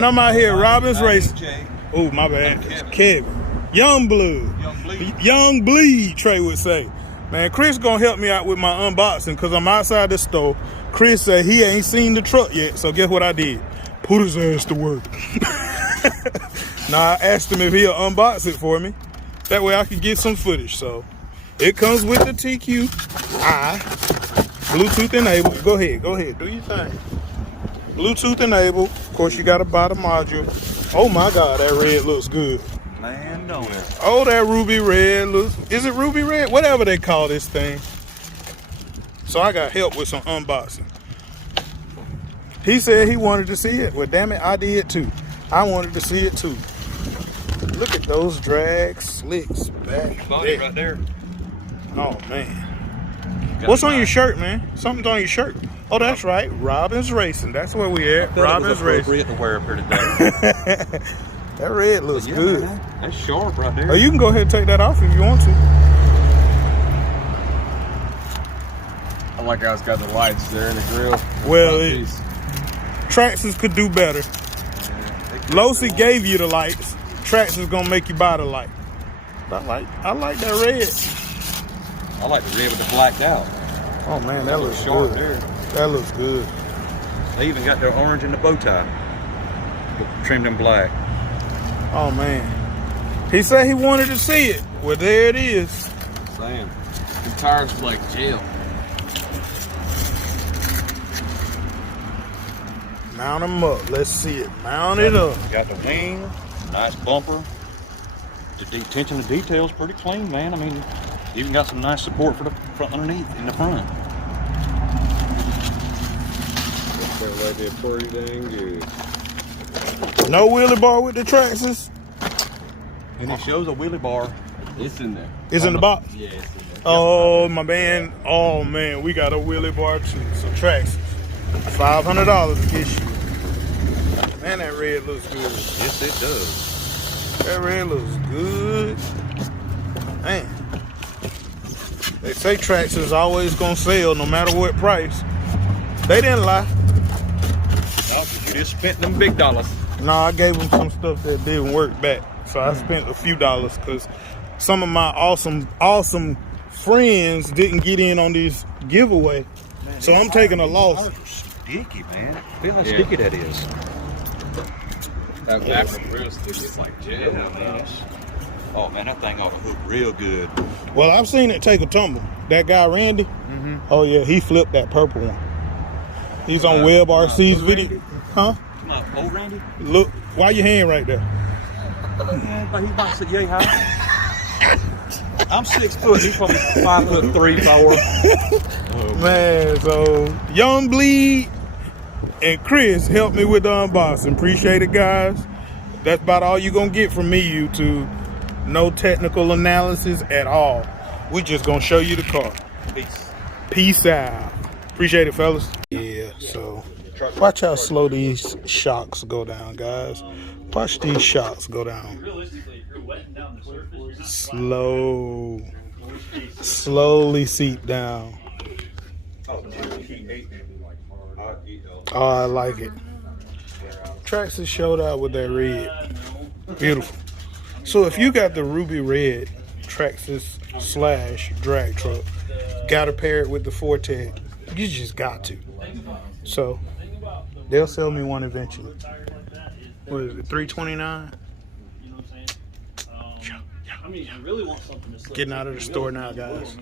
And I'm out here at Robbins Racing. Oh, my bad. Kevin. Young Blood. Young Bleed, Trey would say. Man, Chris gonna help me out with my unboxing because I'm outside the store. Chris said he ain't seen the truck yet, so guess what I did? Put his ass to work. Now I asked him if he'll unbox it for me. That way I can get some footage. So it comes with the TQI, Bluetooth enabled. Go ahead, do your thing. Bluetooth enabled. Of course, you gotta buy the module. Oh my God, that red looks good. Man, don't it? Oh, that ruby red looks. Is it ruby red? Whatever they call this thing. So I got help with some unboxing. He said he wanted to see it. Well, damn it, I did too. I wanted to see it too. Look at those drag slicks back there. Right there. Oh man. What's on your shirt, man? Something's on your shirt. Oh, that's right. Robbins Racing. That's where we at. Robbins Racing. To wear up here today. That red looks good. Man, that's sharp right there. Oh, you can go ahead and take that off if you want to. I like how it's got the lights there in the grill. Well, Traxxas could do better. Losi gave you the lights. Traxxas gonna make you buy the light. I like that red. I like the red with the blacked out. Oh man, that looks sharp good. there. That looks good. They even got their orange in the bow tie. Trimmed in black. Oh man. He said he wanted to see it. Well, there it is. Saying. The tires are like jail. Mount them up. Let's see it. Mount it up. Got the wing, nice bumper. The attention to detail is pretty clean, man. I mean, even got some nice support for the front underneath in the front. That might be pretty dang good. No wheelie bar with the Traxxas. And it shows a wheelie bar. It's in there. It's in the box. Yeah, it's in there. Oh my man. Oh man, we got a wheelie bar too. So Traxxas. $500 to get you. Man, that red looks good. Yes, it does. That red looks good. Man. They say Traxxas always gonna sell no matter what price. They didn't lie. No, you just spent them big dollars. No, I gave them some stuff that didn't work back. So I spent a few dollars because some of my awesome friends didn't get in on this giveaway. Man, so I'm taking a loss. Sticky, man. Feel how sticky that is. That one real sticky. It's like jail. Man. Oh man, that thing ought to hook real good. Well, I've seen it take a tumble. That guy Randy. Oh yeah, he flipped that purple one. He's on Web RC's video. Huh? Old Randy? Look, why your hand right there? But he's about 6 yay high. I'm 6 foot. He's probably 5'3", 4. Man, so Young Bleed and Chris helped me with the unboxing. Appreciate it, guys. That's about all you're gonna get from me, YouTube. No technical analysis at all. We just gonna show you the car. Peace out. Appreciate it, fellas. Yeah, so watch how slow these shocks go down, guys. Watch these shocks go down. Slow. Slowly seep down. Oh, I like it. Traxxas showed out with that red. Beautiful. So if you got the ruby red Traxxas / drag truck, gotta pair it with the Forte. You just got to. So they'll sell me one eventually. What is it, $329? Getting out of the store now, guys.